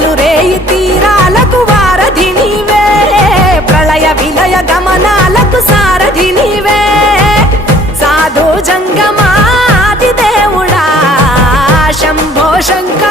పగలు రేయి తీరాలకు వారధి నీవే, ప్రళయ విలయ గమనాలకు సారథి నీవే, సాధు జంగమాది దేవుడా శంభో శంకర